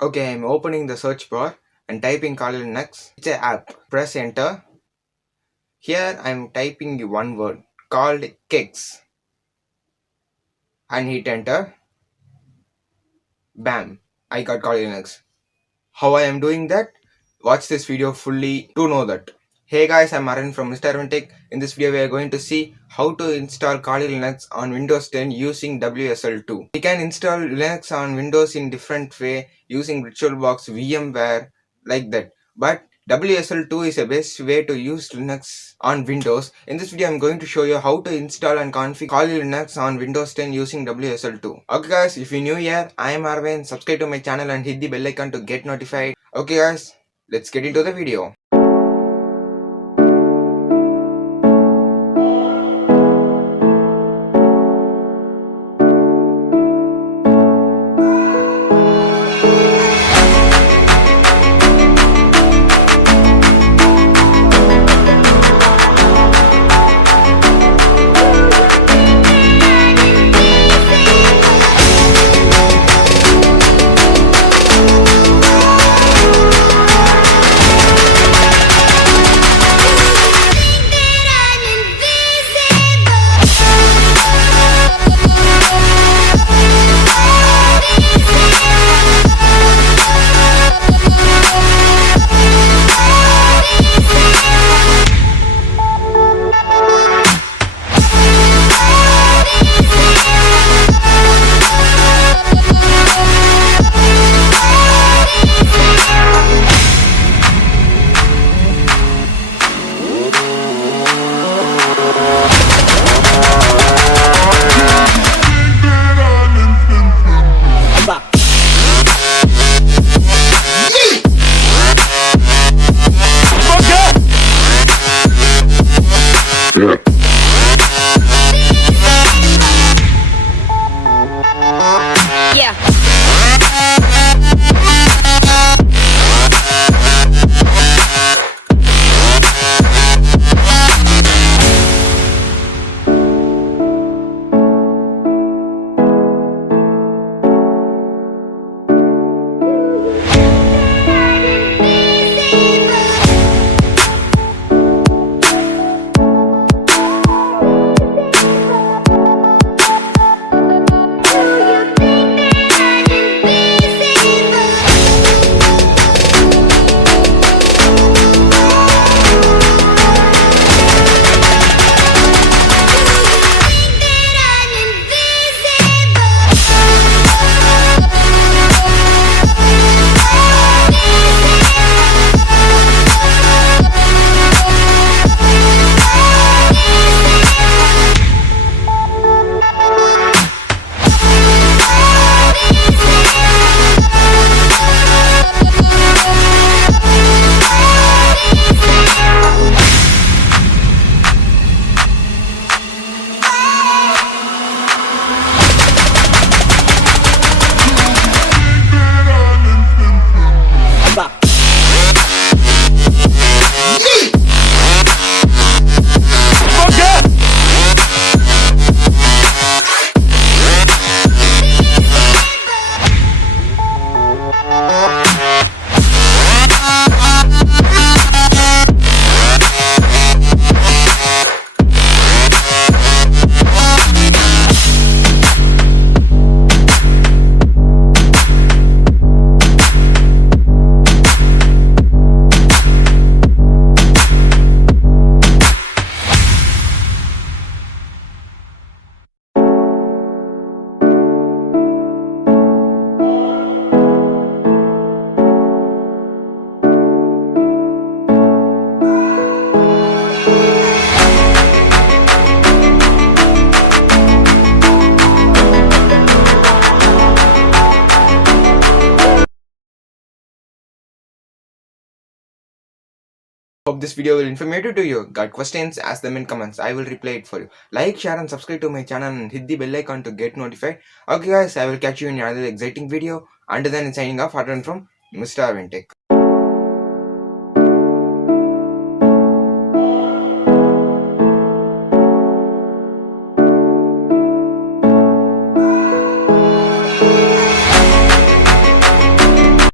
Okay, I'm opening the search bar and typing Kali Linux. It's an app. Press enter. Here I'm typing one word called kegs and hit enter. Bam! I got Kali Linux. How I am doing that? Watch this video fully to know that. Hey guys, I'm Arun from Mr. Arun Tech. In this video, we are going to see how to install Kali Linux on Windows 10 using WSL2. We can install Linux on Windows in different way using VirtualBox, VMware, like that. But WSL2 is the best way to use Linux on Windows. In this video, I'm going to show you how to install and configure Kali Linux on Windows 10 using WSL2. Okay guys, if you're new here, I am Arvind. Subscribe to my channel and hit the bell icon to get notified. Okay guys, let's get into the video. Yeah. Hope this video will informative to you. Got questions? Ask them in comments. I will reply it for you. Like, share and subscribe to my channel and hit the bell icon to get notified. Okay guys, I will catch you in another exciting video. Until then, signing off, Arun from Mr. Arvind Tech.